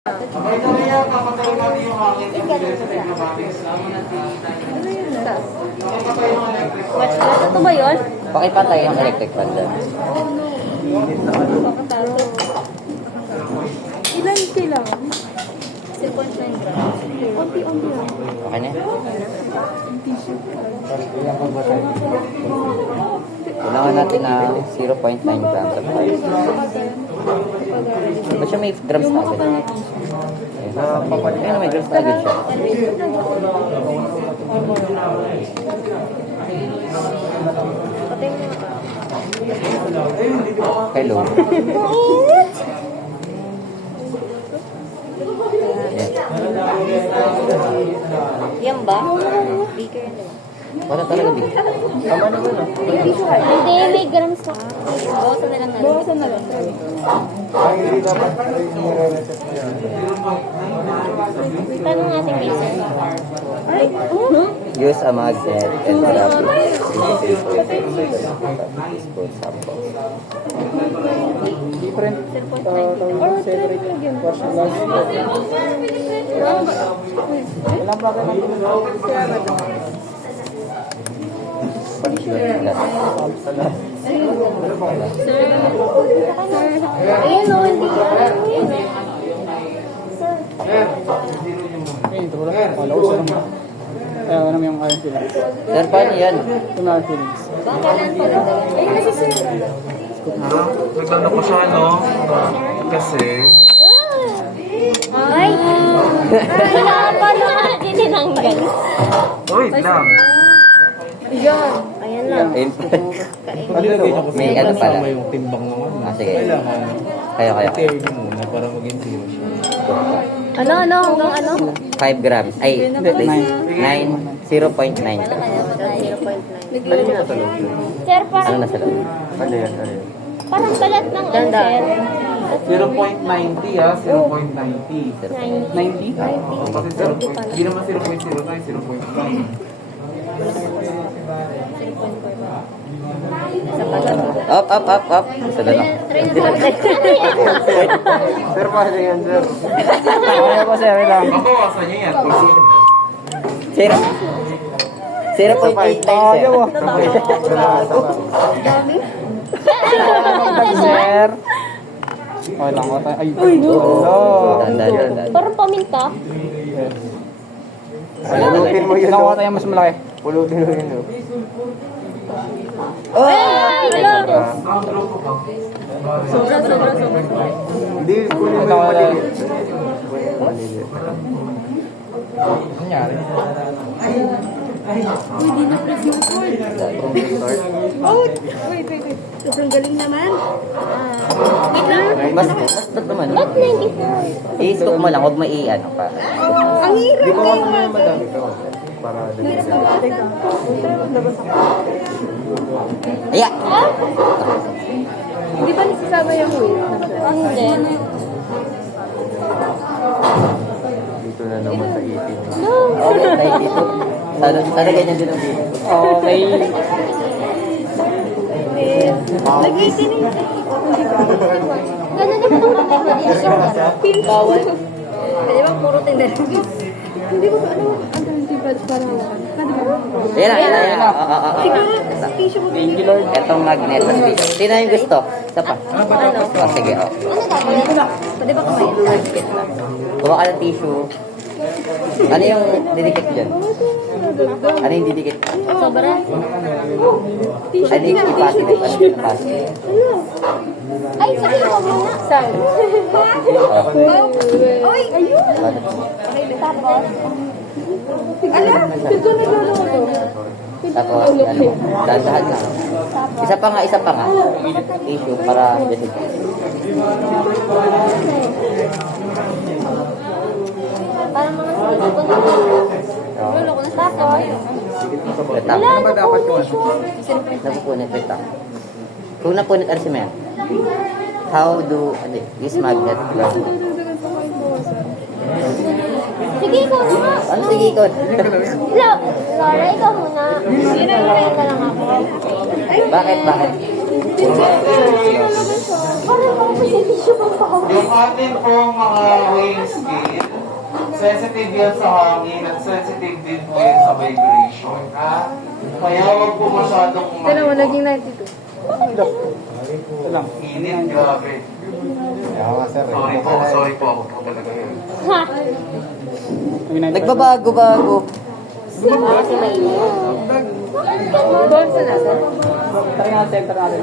Abay kami yan, papatayin natin yung hangin. Ano yun na? Papatay yung electric. Ito ba yun? Pakipatay ang electric fan dyan. Pakatalo. Ilan kailangan? 0.9 grams. Unti-unti lang. Okay na? Kailangan natin na 0.9 grams of ice. Ba't siya may grams na agad? Ayun, may grams na agad siya. Patay mo na. Hello. Yan ba? Bigger na. Wala talaga big. Tama naman ah. Hindi, may grams na. Bawasan na lang natin. Bawasan na lang. Tanong natin may sir. Ay, Use a magnet and grab it. Spoon samples. Different 0.9. Or separate portion last walang bagay na Ayun o, hindi yan. ito wala kala ko sa naman kaya naman yung iron fillings Sir, paano yan? ito na iron fillings Baka kailan pa lang. Ayun na si sir. Nagano ko siya, no? Kasi... Ay! Wala pa naman tinanggal. Uy, lang. Ayan. Ayan na. Ayun. Kain. May ano pala. yung timbang naman. Ah, sige. Kailangan Kaya. i-tear mo muna para maging zero siya. Ano? Hanggang ano? 5 grams. Ay, 9. 0.9 grams. Kaya pa tayo 0.9. Ano yung nasa loob? Sir, Ano parang, nasa loob? Ano yan? Ano yan? parang balat ng ano, sir. 0.90 ah, 0.90. 90 Kasi 0. Hindi naman 0.09, 0.9. Up. Isa na lang. Sir, paano yan, sir? kaya ko sir lang Mabawasan niyo yan. 0.89 ayaw sir. Dami. sir okay lang ako ay Dandan. Parang paminta. Pulutin mo yun, nakuha tayo mas malaki Pulutin mo yun, no? Ay! Wala. Sobra. Hindi, kunin mo yung maliliit. Nangyari? Sobrang galing naman. Wait lang. Mas naman. Ba't 94? I-scoop mo lang, huwag mo i-ano pa. Ang hirap Hindi mo kayo. kasi yung madami ito. Para Aya! Hindi ba nasasama yung weight? Hindi. dito na naman sa ipin. No. Okay, tayo dito. Sana ganyan din ang video. okay Nag-isin yung Gano'n din ba ang kami Bawal. Pwede ba puro tinder? Hindi ko ano ang ganun para Yan na. Siguro, tissue mo din. Etong magnet sa video. Sino yung gusto? Isa pa. Ano? Oh, sige, oh. Ano gagawin? Pwede ba kumain? Kuha ka ng tissue. Ano yung didikit dyan? Ano yung didikit? Sobra. Ano yung ipasinit? Ano yung ipasinit? Ay, sige, huwag mo na. Saan? Uy! Ayun! Okay, tapos. Ala, dito nagluluto to. Tapos, ano, dahan na. Isa pa nga. Tissue para desinfect. Parang mga silikon na. Lulo ko na tapos. Wala. Ano ba dapat yung ano? Napupunit. Wait lang. Kung napunit, ano si Mel? How do, use magnet. Sige, ikaw muna. Ano sige, Ikon? Laura, ikaw muna. Hindi na lang ako. Bakit? Yung atin pong mga weighing scale, sensitive yan sa hangin at sensitive din po yan sa vibration. Ha? Kaya huwag po masyadong Ito naman, naging 92. Ito lang. init, grabe. Sorry po ako po talaga yun. Nagbabago-bago. Doon sa natin. Try natin, try natin.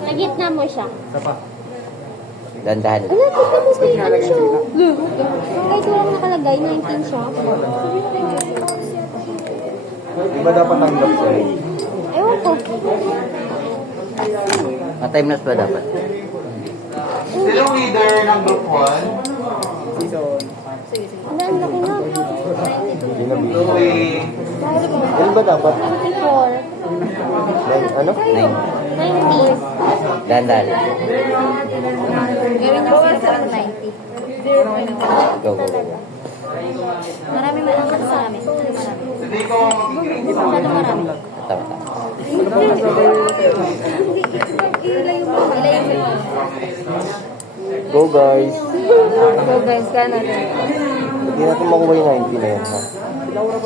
Nagitna mo siya. Dandahan. Ano, tapos may ano siya. Kahit walang nakalagay, 19 siya. Iba dapat tanggap siya. Ewan ko. Timeless ba dapat? Sino leader ng group 1? Season. Ano, ang laki na. Louie. Ilan ba dapat? 24. Ano? 90. Dandahan. Gawin niyo sila ng 90. Go, go, go. Marami malakas sa amin. Hindi ko mag-grade sa Masyado marami. Tama, tama. Ilayo mo. Ilayo mo. Go guys. So guys, kaya natin. Hindi natin makuha yung 90 na yan. Ha?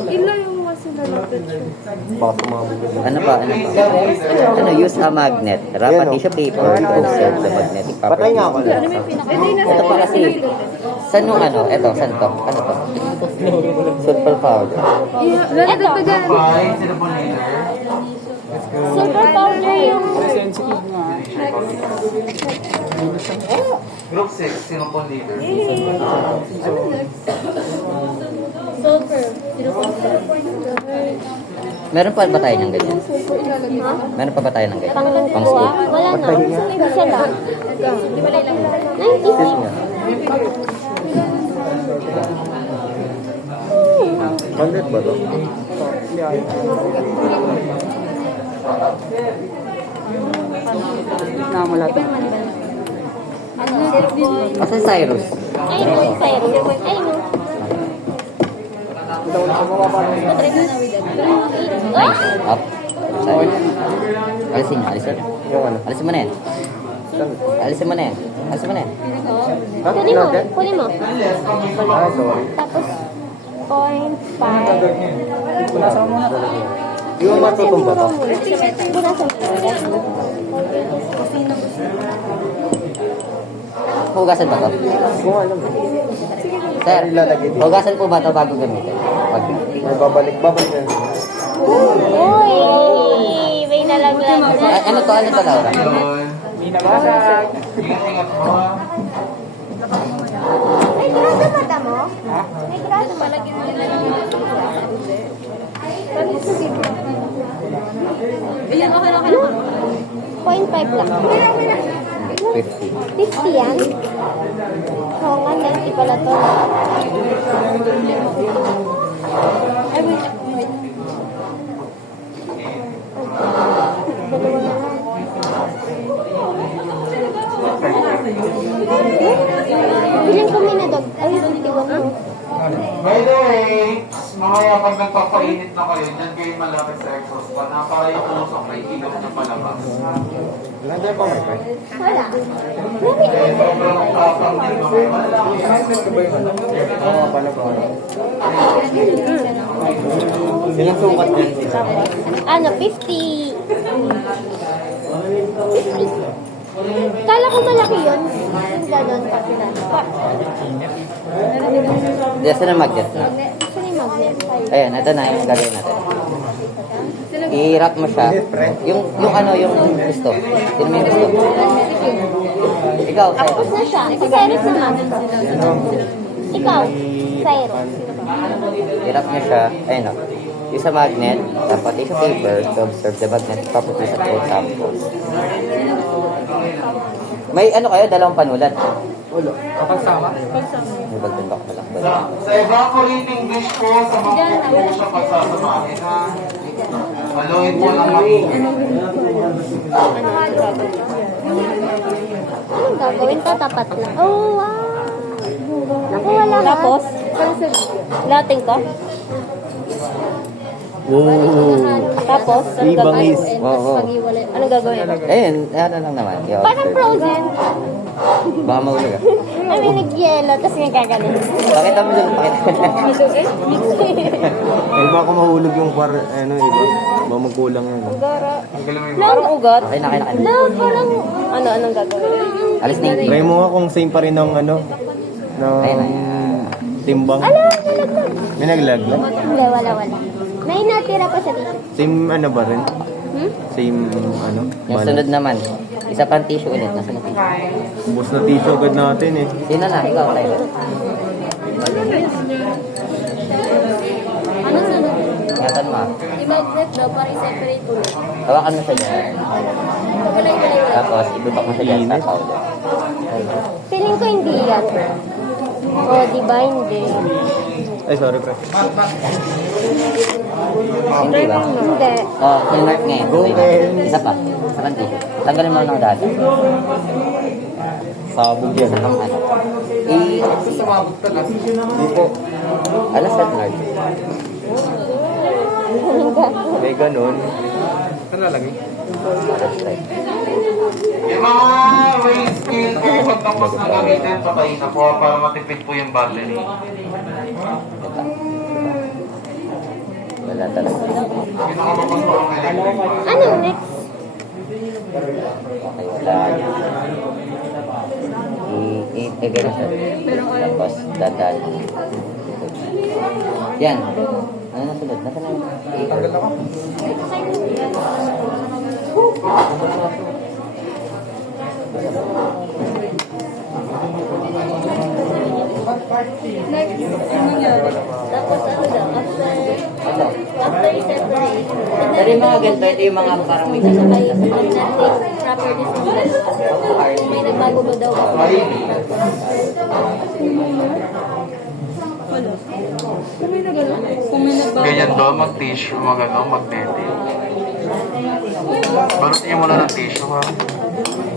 Ilayo mo kasi nalapit siya. Baka sumabog ka. Ano pa? Ano, use a magnet. Wrap a tissue paper to observe the magnetic properties. Patay nga ako. Ano may pinaka? Ito pa kasi, saan yung ano? Ito, saan to? Ano to? Sulfur powder. Ito. 5, sino po leader? Super powder yung... Sensitive nga. Group 6, sino po leader? Sulfur. Meron pa ba tayo ng ganyan? Meron pa ba tayo ng ganyan? Pang school? Wala na. Isa lang. 100 ba to? Hindi ayaw. Na mo lahat. Kasi Cyrus. Ayun, Cyrus. Ayun. Daw na gumawa pa rin. Up. Sorry. Alisin mo, alisin. Yung ano? Alisin mo na yan. Alisin mo na yan. Alisin mo na yan. Ha? Kunin mo. Natin? Kunin mo. Ah, sorry. Tapos, 0.5. Punasan mo na. Di ba matutumba to? Punasan mo. Hugasan ba to? Kung alam mo. Sir, hugasan po ba ito bago gamitin? Pag May babalik na yun. Uy! May nalaglag na. ano to, Laura? Yun. Hindi nabasag. Ingat mo ha. May grasa mata mo? May grasa mata mo? Ayun, okay lang. 0.5 lang. 50. 50 yan? Oo nga, 90 pala to. Ay, wait. Dalawa na lang. Piling ko minadog. Ay, 51 mo. By the way, mamaya pag nagpapainit na kayo, dyan kayo malapit sa exhaust fan. Para yung usok may ilog na palabas. Ilan tayo pa may pa? Wala. Sobrang tapang din mamaya. Oo, pala ba? Ilang sukat yan? Ano, 50. 50. Kala ko malaki yun. Ganon pa sila. Yes, na magnet. Saan yung magnet? Ayan, ito na yung gagawin natin. I-wrap mo siya. Yung gusto. Yun mo yung gusto. Ikaw, Tapos sa'yo. na siya. Si Cyrus naman. Ikaw, Cyrus. I-wrap niyo siya. Ayun o. Use a magnet, tapos tissue paper to observe the magnetic properties at both samples. May ano kayo, dalawang panulat. Wala. Kapasama? May bagtundok na lang. Sa evaporating dish po, sa mga po siya pasasamahin ha. Haluin po ng maigi. Anong gagawin ko? Tapat lang. Oh, wow. Naku, wala. Tapos? Lating ko? Tapos, Ibang is. Tapos pag-iwalay. Ano gagawin? Ayun, ano lang naman. Parang frozen. Baka mahulog ah. Kami nag-yelo, tapos nga gagaling. Pakita mo dyan, pakita. Ay, baka mahulog yung iba. Baka magkulang yun. Parang ugat. Okay na, okay na. No, parang... Anong gagawin? Alis na yung Try mo nga kung same pa rin ng ng timbang. May naglaglag. Hindi, wala. May natira pa sa dito. Same ba rin? Same Yung balance. sunod naman. Isa pang tissue ulit. Nasa na tissue? Ubus na tissue agad natin eh. Sino na? Ikaw tayo. Ano sunod? Ingatan mo ah. I-magnet daw para i-separate ulit. Hawakan mo siya dyan. Walay. Tapos, ibabak mo siya dyan sa powder. Feeling ko hindi yan. Oh, di ba? Hindi. Ay, sorry pre. Hindi ba? Hindi. Oh, sinmark ngayon. Go, Ken. Isa pa. Isa pang tissue. Tanggalin mo ng dati. Sabog yan. Isa pang ano. Sumabot ka na. Hindi po. Alas at nerd. May ganun. Alas right. Yung mga weight scale po, pag tapos na gamitin, patayin na po para matipid po yung battery. Wala talaga. Yung nakapapos po ang electric. Ano next? Okay, wala. I-gano siya. Tapos, dadal. Yan. Ano na sunod? Nasa na yun? Tanggal ako. Tapos ano daw? After separate. Dali mga ganito, ito yung mga parang may May kasama. magnetic properties ng glass. May nagbago ba daw? Ganyan daw, mag-tissue, magnetic. Balot niyo muna ng tissue ha.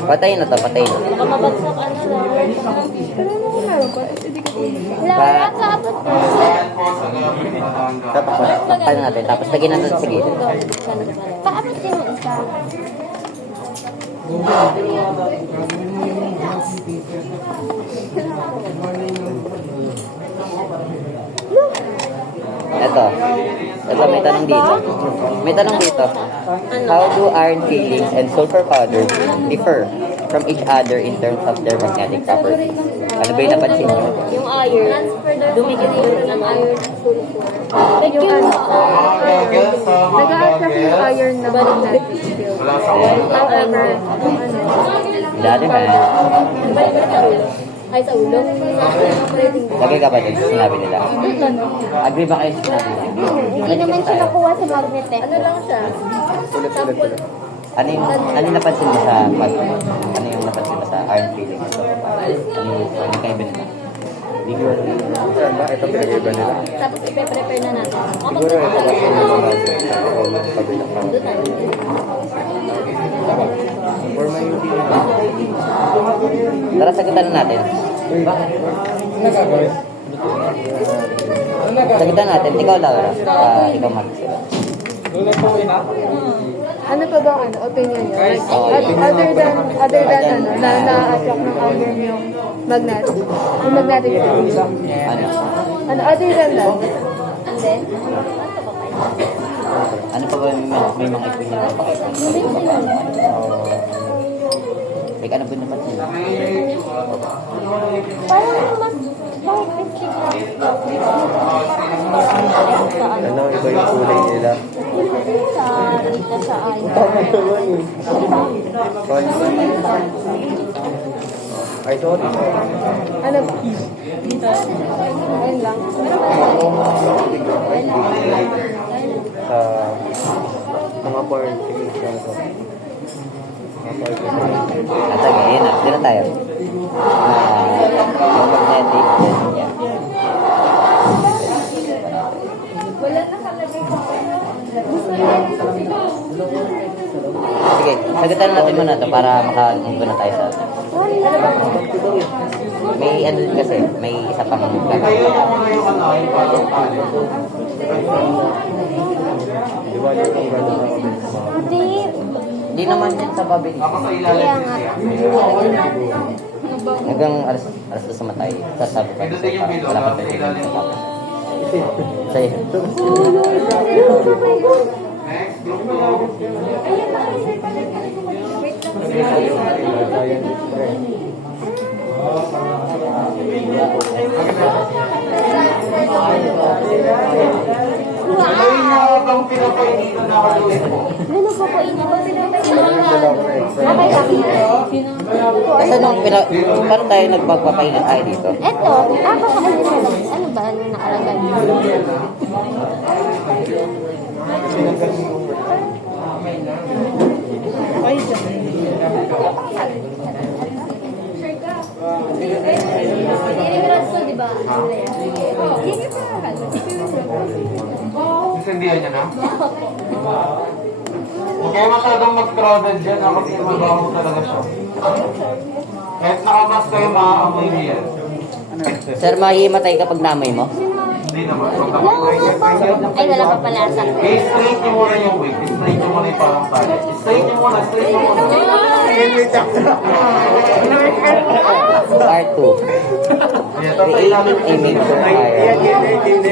Patayin na to, patayin na. Baka mabagsak ano lang. Wala ka abot na. Saan po sa gamit na hanggang. Takpan natin, tapos lagyan natin sa gilid. Paabot din mo isa. Ito may tanong dito. May tanong dito. How do iron fillings and sulfur powders differ from each other in terms of their magnetic properties? Ano ba yung napansin nyo? Yung iron. Dumikit ng iron at sulfur. Like yung Mga goggles sa mga nag-a-attract yung goggles. iron na balik natin. Wala sa ulo. However, Dati man. balik na sa ulo. Ay, sa ulo. Lagay ka ba dun? Sinabi nila. Agree ba kayo sa sinabi nila? Hindi naman siya nakuha sa magnet eh. Ano lang siya? Sample. Ano yung napansin mo sa ano yung napansin mo sa iron fillings and sulfur powders? Ano kayo ba nila? Hindi ko ito pinag-iba nila. Tapos ipe-prepare na natin. Siguro ito kasi yung mga kabilang pa. Doon tayo. For my Tara, sagutan na natin. Sagutan natin. Ikaw, Laura. Ikaw, Max. Ano pa ba ano opinion niyo? Like, other than ano na na-attract ng iron yung magnetic. Yung magnetic field. Ano? Ano other than that? And then, Ano pa ba may mga opinion na pakita? Like, ano ba yung napansin mo? parang mas kahit biscuit lang. ano, iba yung kulay nila. Sa iron. Ay, sorry. Ano ba? Ayun lang. Sa mga parts. At again, yun na. Dito na tayo. Yung magnetic. Yan. Sige, sagutan natin muna ito para maka-move na tayo sa may ano din kasi, may isa pang Kaya mo na yung ano, yung paano. bali kung gano'n ako din sa mga. Hindi. Hindi naman yan sa babili. Ako sa ilalim Kaya din nga. siya. Hanggang alas 2 sa matay. Sasabi pa Pindutin yung below, wala pa sa pwede. ilalim. Sa'yo. Next, group 2. Gawin niyo habang pinapainitan na kaluin mo. Ano po po ina? Kasi nung paano tayo nagpagpapainit tayo dito? Eto, baka ano siya lang. Ano ba? Ano nakalagay? Insendihan niya na? Huwag kayo masyadong mag-crowded dyan kasi mabaho talaga siya. Kahit nakamas kayo, maaamoy niya yan. Sir, mahihimatay kapag namoy mo? Hindi naman. Pag Ay, wala pa pala sa. straight niyo muna yung wig. Straight niyo muna yung parang tali. Straight niyo muna, straight niyo muna. Part 2. Yan, tapos Create ilalim a mixture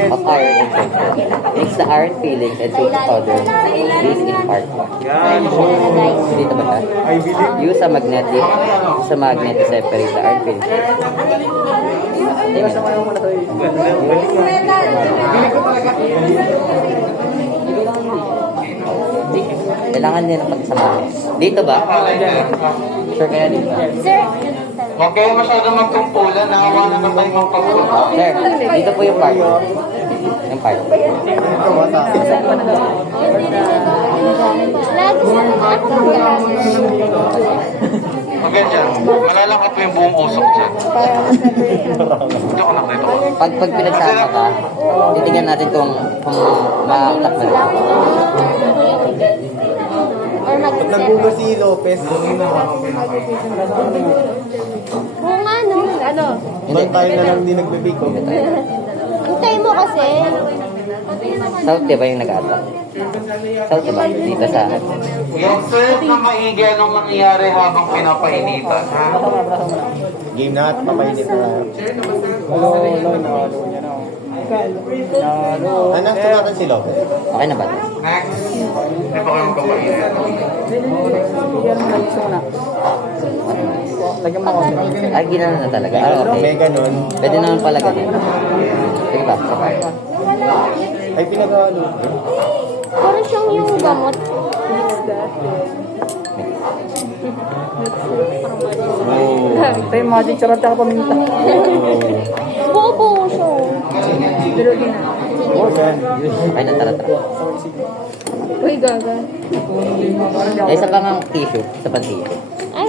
of iron and sulfur. Mix the iron fillings and sulfur powder. This in part 1. Dito ba na? Use a magnet to separate the iron fillings. Kailangan din ng pagsama. Dito ba? Sure kaya dito? Sir, Huwag kayo masyadong magtumpulan. Nakawanan na tayo magpapula. Sir, dito po yung part. Yung part. lagi sa Pag ganyan, malalaki po yung buong usok dyan. Ito ko lang dito. Pag pinagsama ka, titignan natin kung ma-attack na rin. Or mag-set. Nagbugo si Lopez. Kung ano? Doon tayo na lang din nagbibiko. Hintay mo kasi. South, di ba yung nag-attack? South, di ba? Dito sa... Yung serve na maigi anong nangyayari habang pinapainitan, ha? Game na at papainit na tayo. Nalo niya na. Nalo. Anak ko natin si Lopez. Okay na ba? Next. Hindi pa kayo magpapainit. Bigyan mo na gusto mo na. Lagyan mo ako. Ay, ginanon na talaga. Ah, okay. May ganun. Pwede naman pala ganyan. Sige ba? Ay, pinag-ano. Parang siyang yung gamot. Oh. Ito yung magic sarap ka paminta. Buo siya. Oh, yan. Ay, na, tara. Uy, gaga. Ay, isa pa nga tissue. Isa pa tissue. Ay,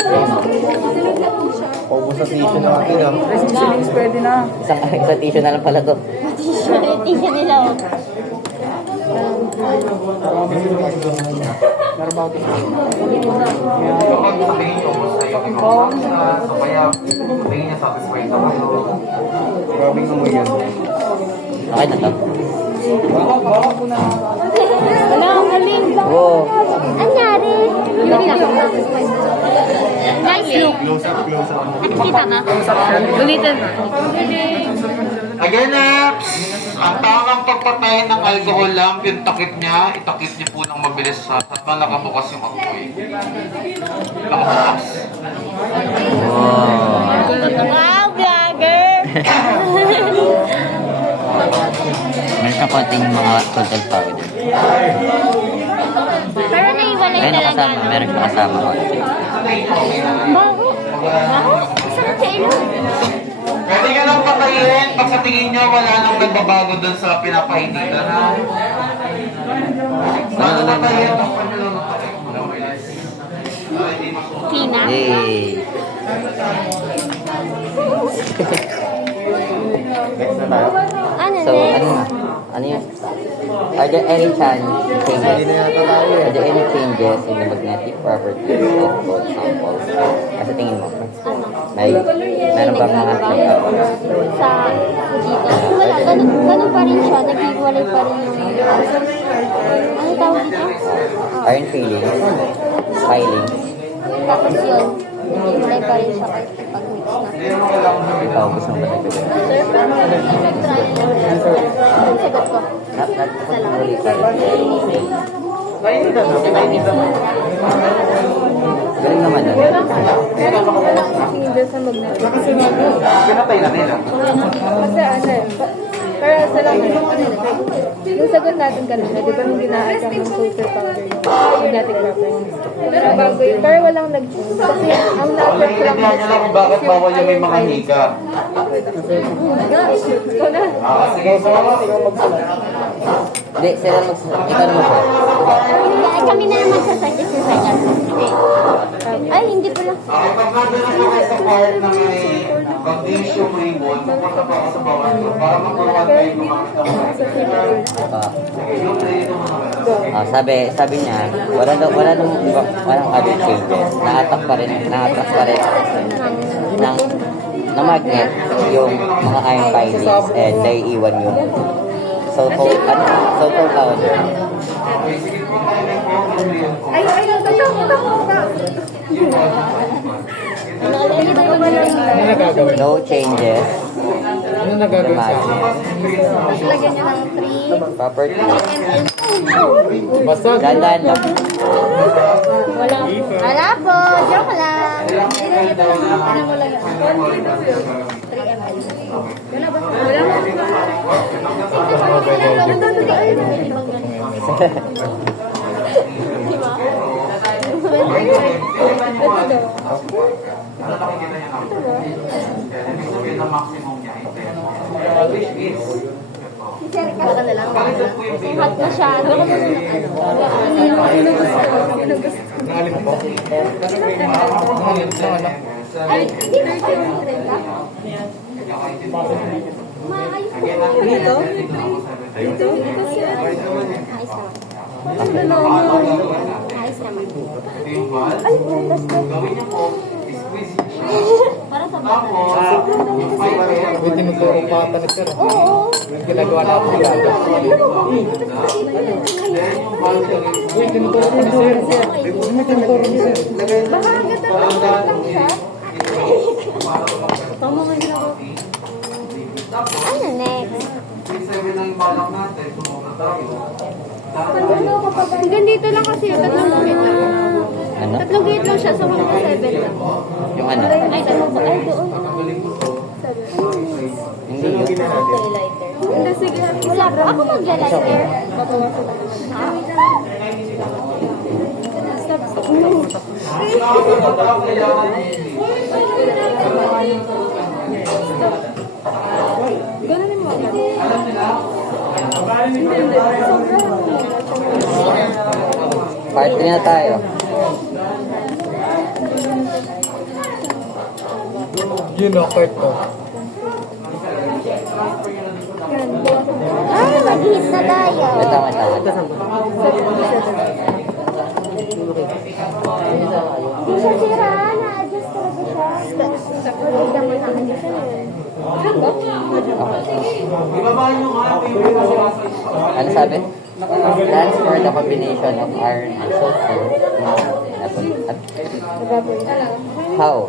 Paubos sa season natin ah. Resistance pwede na. Isa tissue na lang pala to. tissue nila. Meron ba ako? Kapag sabihin nyo, gusto yung ibang maksa, so kaya tingin niya satisfied na kayo. Grabing amoy yan. Okay na to. Wala, ang galing. Wow. Anyari? Nice look. Close up. Kita ka? Ulitin mo. Again, Naps! Ang tamang pagpatay ng alcohol lamp, yung takip niya, itakip niyo po ng mabilis at nakabukas yung apoy. Nakabukas. Wow, vlogger! Meron siyang konting mga content powder. Pero naiwalay Ayun, talaga. nakasama. Meron siyang kasama. Baho. Baho? Sarap sa ilong. Pwede ka lang patayin pag sa tingin niyo wala nang nagbabago dun sa pinapainitan, ha? Sana patayin ang panyo lang patayin. Tina. Yay! Next na tayo. Ano So, next? ano na? ano yun? Are there any changes? Are there any changes in the magnetic properties of both samples? Sa tingin mo? Meron bang mga Sa dito. Wala, ganun pa rin siya. Naghiwalay pa rin yung... Ano tawag dito? iron filings? Filings? Tapos yun, naghiwalay pa rin siya kahit pag-mix na. Ikaw, gusto mo ba nagpipil? Sir, pero nag-try yung sagot ko. Ulit ka. Galing naman na. Pero kung wala changes sa magnetic. Pinatay na nila. Kasi ano eh, para sa lang yung sagot natin kanina, di ba nung gina-adjust ng sulfur powder yung magnetic properties. Pero bago yun, pero walang nag-change. Kasi ang na-affect lang Intindihan niyo lang kung bakit bawal yung may mga higa. Ito na. Sige, Hindi, sila ikaw naman sir. Ay, kami na naman sa site is sa Ay, hindi pala. Pag nandun na kayo sa part na may magnesium ribbon, pupunta pa ako sa bawat ko para mag-1 kayo gumamit ng yung trade mo Sabi niya, walang other changes. Na-attack pa rin ng magnet yung mga iron filings and naiiwan yung sulfur powder. Ay, Ano nagagawin? No changes. Ano nagagawin sa akin? Tapos lagyan niya ng 3 Property. ml. Basta. Dandan lang. Wala po, joke lang. Ano mo lang 3 ml. Wala ba? Wala ba? maximum niya. Which is, Baka na lang. Hot masyado. Ay, hindi na kayo maayos ko po. Dito? Dito? Ayos naman. Ayos naman. Ay, butas ko. Para sa bata. May tinuturo pa ata ni sir. Oo. Ginagawa natin sila. Uy, tinuturo pa ni sir. May tinuturo ni sir. baka hanggang tatapos lang siya. Tama nga ginagawa. Ano next? Hanggang dito lang kasi yung tatlong gate lang. Ano? Tatlong gate lang siya, so hanggang 7 lang. Yung ano? Ay, doon. Ay, doon. Hindi yun. Hindi, sige. Wala bro. Ako mag-lighter. Ganun mo. Part 3 na tayo. Yun o, part to. Ay, mag-hit na tayo. Ito. Hindi siya sira. Na-adjust talaga siya. Tignan mo na. Ano sabi? Plans for the combination of iron and sulfur. How?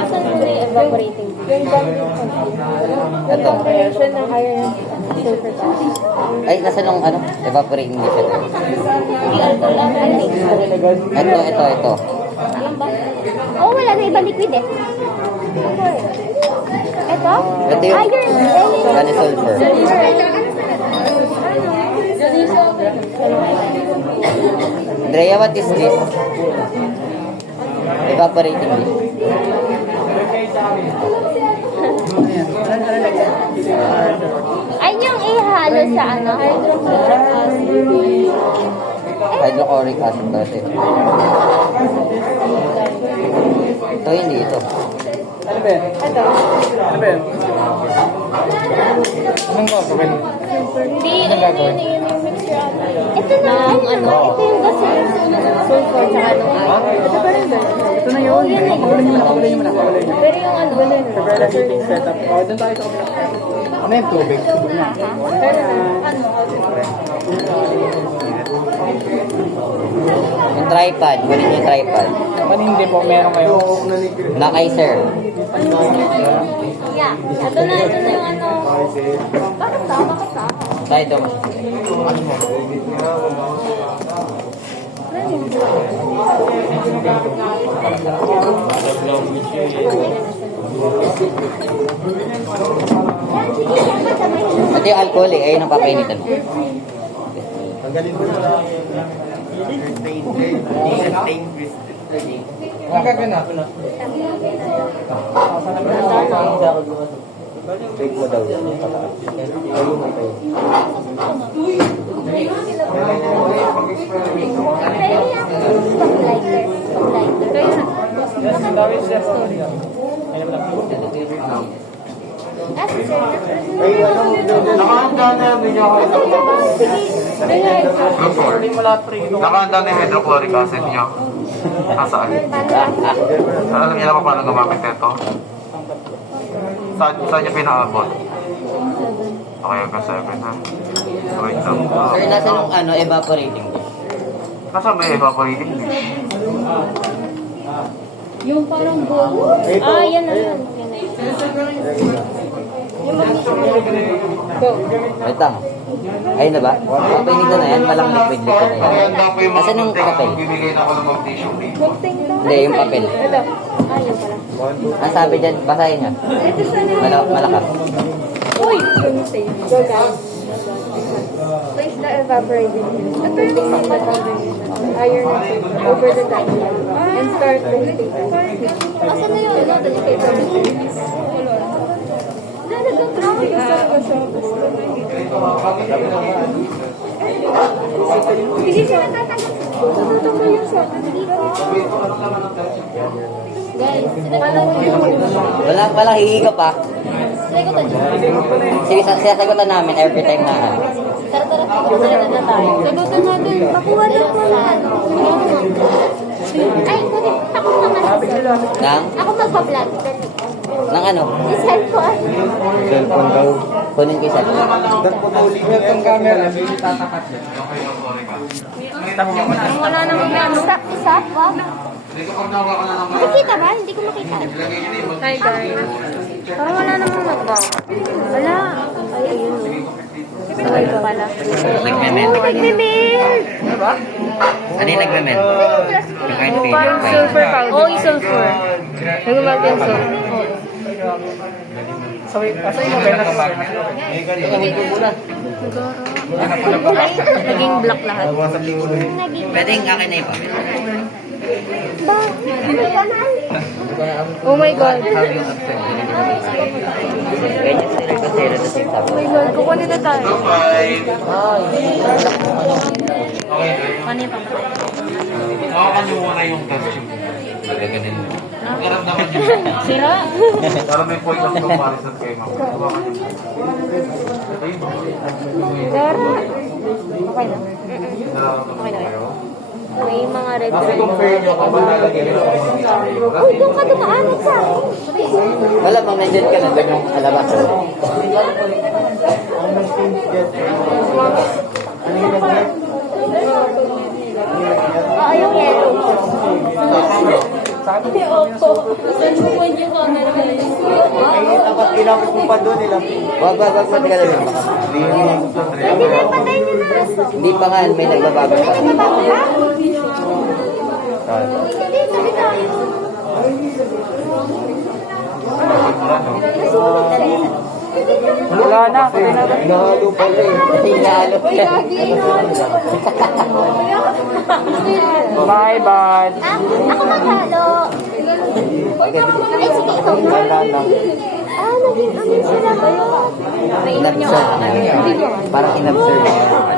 Asan mo na yung evaporating? Yung bonding yung Ito. combination ng iron and sulfur powder. Ay, nasa nung ano? Evaporating hindi siya. Ito. Alam ba? Oh, wala na ibang liquid eh. Ito? Ito yung Iron. ano sulfur. Andrea, what is this? Evaporating this. Ay, yung ihalo sa ano? Hydrochloric acid kasi. Ito hindi ito. Ano ba yan? Ito. Ano ba yan? Anong gagawin? Hindi, yun yung mixture ata. Ito na, ito yung gasolin. Sulfur tsaka nung iron. Ito pa rin ba? Ito na yun. Pakuloy niyo muna. Pero yung ano, Prepare the heating setup. O, doon tayo sa kabila. Ano yung tubig? Tubig na. Yung tripod, kunin niyo yung tripod. Ano hindi po, meron kayo. Nakay, sir. Yeah. Ito na yung ano. Bakit ka? Tayo ito. Ito yung alcohol eh. Ayun ang papainitan mo. Ang gagawin na. Take mo daw yan. Nakahanda na yung Nakahanda na yung hydrochloric acid nyo. Nasaan? Alam niyo na pa paano gumamit ito? Saan niya pinaabot? Okay, hanggang 7 ha. Wait lang. Sir, nasa nung ano, evaporating dish. Nasa may evaporating dish? Yung parang bowl. Ah, yan na yun. Wait lang. Ayun na ba? Papainitan na yan. Walang liquid na yan. Maganda po yung mga Asan yung papel? bibigay na ako ng mag-tissue paper. Hindi, yung papel. Ito. Ah, yun pala. Ang sabi dyan, basahin niya. Malakas. Uy! Yung safe. Go guys. Place the evaporating dish. At pero may iron over the top and start roasting. Asan na yun? Ano, delicate. Sige siya. Tututong yung sa Guys, sinagot Walang hihiga pa. sinagutan niyo. Sige, sasagutan namin every time na ano. Tara, sinagot na tayo. Sagutan natin. Pakuha na po lahat. Ay, ako naman. Nang? Ako magpa-vlog. Nang ano? I-send ko. Cellphone daw. Kunin ko isa. Itong camera. wala namang gano'n. Stop, wow. Hindi ko pag nawa ka na naman. Makikita ba? Hindi ko makita. Hi guys. Parang wala namang nagbawa. Wala. Ay, ayun. Sabay ko pala. Nagme-mend. Nagme-mail! Ano yung nagme-mend? Yung kind of Parang sulfur powder. Oo, yung sulfur. Nagumag yung sulfur. Asayin mo ba na kapag? Naging black lahat. Pwedeng akin na iba. Oh my God. Ganyan sila kasi rin sa Oh my God. Kukunin na tayo. Bye! Okay, Ano yung pamatay? hawakan niyo muna yung test tube. Ganun. Magkarap naman yun. Sira? Para may point of comparison kayo, ma'am. Hawakan niyo. Pero, okay na. Nararamdaman ko kayo. May mga red Kasi red. compare niyo kung malalagay niyo kung mag-isip. Uy, doon ka dumaan sa akin. Wala, ma'am, nandyan ka na doon yung alabas. Oo, yung yellow. Dapat ilapit mo pa doon nila. Wag, matagal na yun. Hindi na ipatay niyo na. Hindi pa nga, may nagbabago pa. Hindi, sabi tayo. Nasunog na rin. Wala na. Nahalo pala eh. Hinalo. Bye, bye. Ah, ako maghalo. Ay, sige, ikaw. Ah, naging ano sila ba yun? Inabsorb. Parang inabsorb.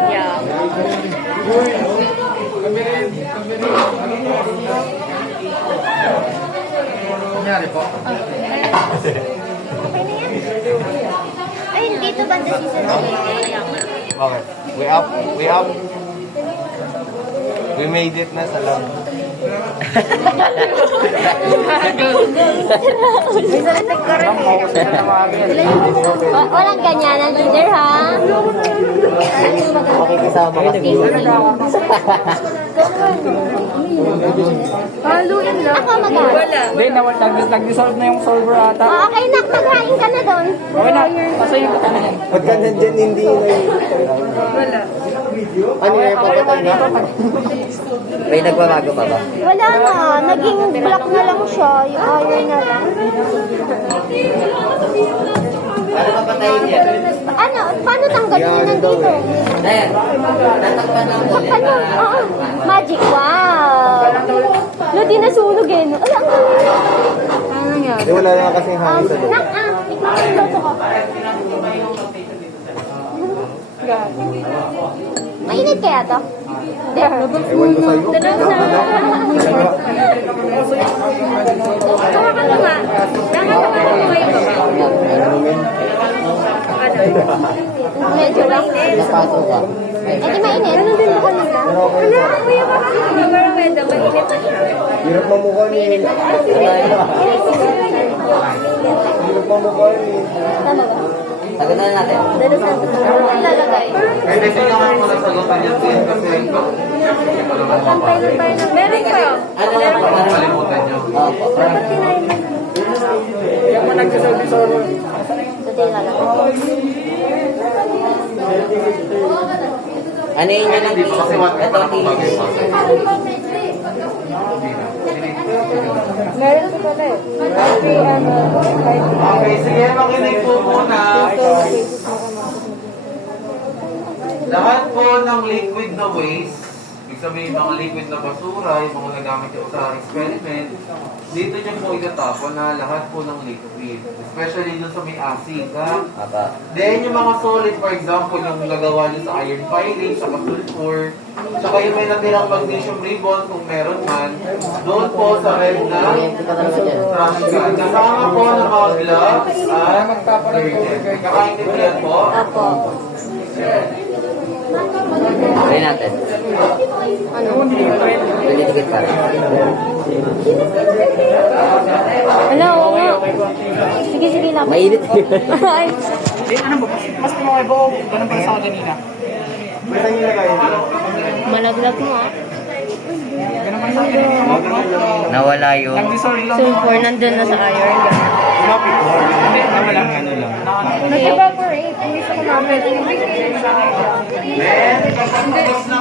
Yeah. Kunyari po. Okay na yan. Ay, dito banda season. Okay. We up. We up. We made it na sa lang. Walang ganyan, leader ha? Makikisama kasi. Haluin lang. Ako mag-aaral. Wala. Hindi, nag-dissolve na yung solver ata. Oh, okay na, maghain ka na doon. Okay na, kasi yung ano yan. Pagka nandyan, hindi na Wala. Ano yung papatay na? May nagbabago pa ba? Wala na, naging black na lang siya, yung iron na lang. Paano papatayin yan? Ano, paano tanggalin yun nandito? Ayan. Tatakpan ng ulit. Ano, oo, magic, wow. No, di nasunog eh, no? Ay, ang galing. Ano nangyari? Eh, wala na kasing hangin sa loob. Tikman ko yung loto ko. Mainit kaya to? There. Ewan ko sa'yo. Saka ka nga. Nakakatawa mo ngayon. Medyo lang. Napaso ka. Eh, di mainit. Ganun din ba kanina? Wala, kuya ka kasi. Parang medyo mainit na siya. Hirap mamukha ni. Hirap mamukha ni. Tama ba? Sagot na natin. Dadasan ko. Ano ang lalagay? Pwede siya nga po nasagutan niya din kasi ito. Pantay na tayo ng... Meron pa. Ano nga po? Ano? Kalimutan niyo. Opo. Dapat kinain mo. Yung mo nag-dissolve yung solver. Ito din lalagay. Ano yun yun? Hindi pa kasi one Ito, pa bago yung process. Meron ko pala eh. Every ano, Okay, sige, makinig po muna. Lahat po ng liquid na waste, ibig sabihin mga liquid na basura, yung mga nagamit nyo sa experiment, dito nyo po itatapon na lahat po ng liquid. Especially dun sa may acid, ha? Aba. Then yung mga solid, for example, yung nagawa nyo sa iron filling, sa sulfur, tsaka yung may natirang magnesium ribbon kung meron man, doon po sa red na trash can. Kasama po ng mga gloves at virgin. Kakaintindihan po? Apo. Try natin. Ano? Tulitigit pa. Wala, oo nga. Sige, sige lang. Mainit. Ay, Hindi, ano ba? Mas tumaway ba? Ganun pala sa akin kanina. Basta nyo na kayo. malaglag mo ah. Ganun pala sa akin kanina. Nawala yung... Nag-dissolve lang. Sulfur nandun na sa iron. Hindi, nawala. Ano lang. nag-evaporate. Hindi siya kumapit. Then, kapag tapos na